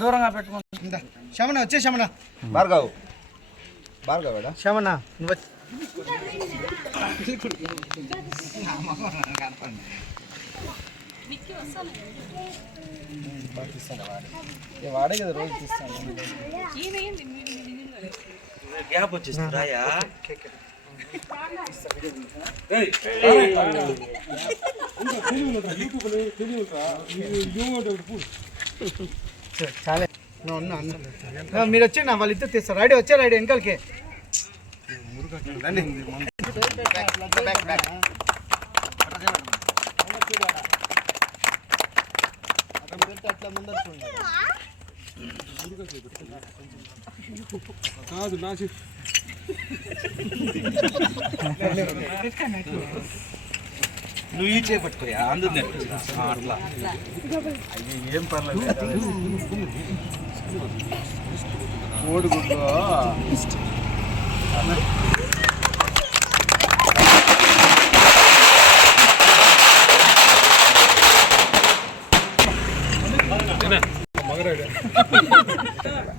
దూరంగా పెట్టుకుంటా. శమన వచ్చే శమన భార్గవ్ శమన వాడే కదా రోజు తీస్తాను. గ్యాప్ వచ్చేస్తుందాయా? చాలే మీరు వచ్చి వాళ్ళిద్దరు తీస్తారు. రైడీ వచ్చారు, రైడీ వెనకాలకి కాదు నాసి నువ్వు ఈ చేపట్టుకోయా అందుకే అట్లా ఏం పర్లేదు. ఓడుగుడ్డు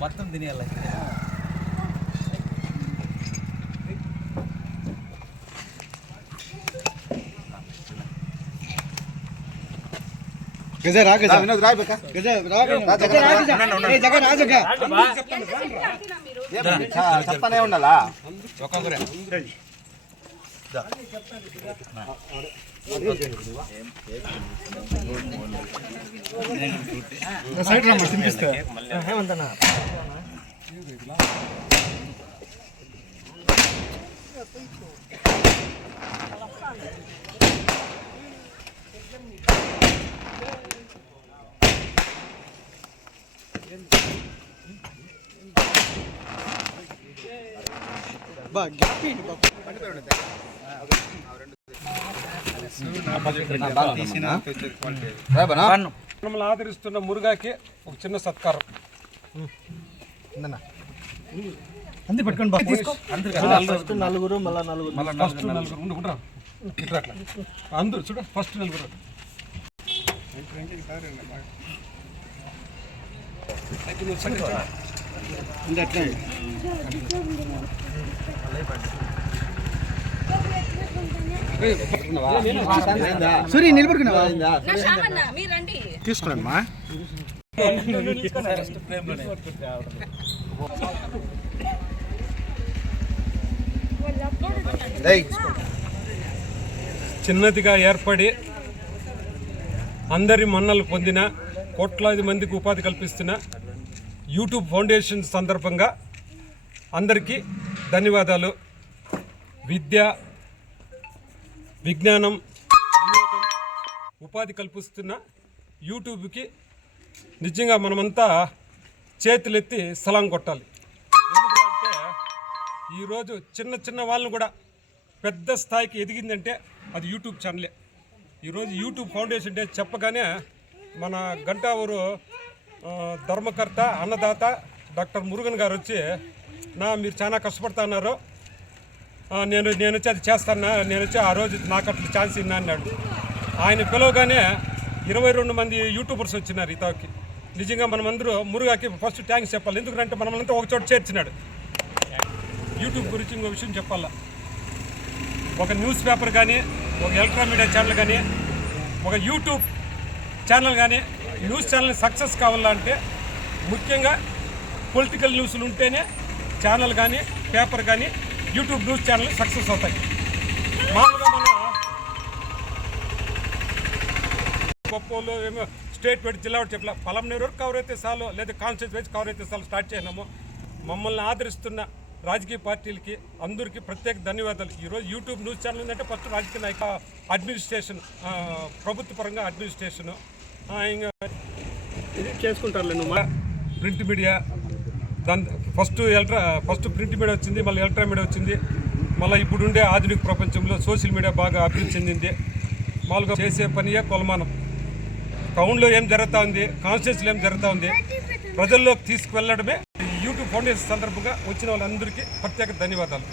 మొత్తం తినేయాలి. గజ రా గజ వినోద్ రా బక గజ రా చెప్తానే ఉండాలా ఒక్కొక్కరే సైడ్ రమ్మ తినిపిస్తా ఏమంతనా మమ్మల్ని ఆదరిస్తున్న మురుగాకి ఒక చిన్న సత్కారం. నలుగురు అందరు చూడ ఫస్ట్ నలుగురు సూరి నిలబడుకున్నావా? తీసుకురామ్మా. చిన్నదిగా ఏర్పడి అందరి మన్నలు పొందిన కోట్లాది మందికి ఉపాధి కల్పిస్తున్న యూట్యూబ్ ఫౌండేషన్ సందర్భంగా అందరికీ ధన్యవాదాలు. విద్య, విజ్ఞానం, వినోదం, ఉపాధి కల్పిస్తున్న యూట్యూబ్కి నిజంగా మనమంతా చేతులెత్తి సలాం కొట్టాలి. ఎందుకంటే ఈరోజు చిన్న చిన్న వాళ్ళని కూడా పెద్ద స్థాయికి ఎదిగిందంటే అది యూట్యూబ్ ఛానలే. ఈరోజు యూట్యూబ్ ఫౌండేషన్ డే చెప్పగానే మన గంటావూరు ధర్మకర్త, అన్నదాత డాక్టర్ మురుగన్ గారు వచ్చి మీరు చాలా కష్టపడుతున్నారు, నేను వచ్చి అది చేస్తాను, నేను వచ్చి ఆ రోజు నాకు అట్లా ఛాన్స్ ఇన్నా అన్నాడు. ఆయన పిలవగానే 22 మంది యూట్యూబర్స్ వచ్చినారు ఈ తాకి. నిజంగా మనమందరూ మురుగాకి ఫస్ట్ థ్యాంక్స్ చెప్పాలి. ఎందుకంటే మనమంతా ఒక చోట చేర్చినాడు. యూట్యూబ్ గురించి ఇంకో విషయం చెప్పాలా. ఒక న్యూస్ పేపర్ కానీ, ఒక ఎలక్ట్రానిక్ మీడియా ఛానల్ కానీ, ఒక యూట్యూబ్ ఛానల్ కానీ, న్యూస్ ఛానల్ సక్సెస్ కావాలంటే ముఖ్యంగా పొలిటికల్ న్యూస్లు ఉంటేనే ఛానల్ కానీ, పేపర్ కానీ, యూట్యూబ్ న్యూస్ ఛానల్ సక్సెస్ అవుతాయి. మామూలుగా మనం గొప్పలు ఏమో స్టేట్ పెట్టి జిల్లా పెట్టి చెప్పలే, పలంనేరు వరకు కవర్ అయితే చాలు, లేదా కాన్స్టిట్యూన్స్ వైజ్ కవర్ అయితే చాలు స్టార్ట్ చేసినాము. మమ్మల్ని ఆదరిస్తున్న రాజకీయ పార్టీలకి అందరికీ ప్రత్యేక ధన్యవాదాలు. ఈరోజు యూట్యూబ్ న్యూస్ ఛానల్ ఉందంటే ఫస్ట్ రాజకీయ నాయక అడ్మినిస్ట్రేషన్, ప్రభుత్వ పరంగా అడ్మినిస్ట్రేషను ఇంకా చేసుకుంటారులే. ప్రింట్ మీడియా దాని ఫస్ట్ ప్రింట్ మీడియా వచ్చింది, మళ్ళీ ఎలక్ట్రానిక్ మీడియా వచ్చింది, మళ్ళీ ఇప్పుడుండే ఆధునిక ప్రపంచంలో సోషల్ మీడియా బాగా అభివృద్ధి చెందింది. మామూలుగా చేసే పనియే కొలమానం. టౌన్లో ఏం జరుగుతూ ఉంది, కాన్స్టిట్యూన్సీలో ఏం జరుగుతూ ఉంది, ప్రజల్లోకి తీసుకువెళ్ళడమే యూట్యూబ్ ఫౌండేషన్ సందర్భంగా వచ్చిన వాళ్ళందరికీ ప్రత్యేక ధన్యవాదాలు.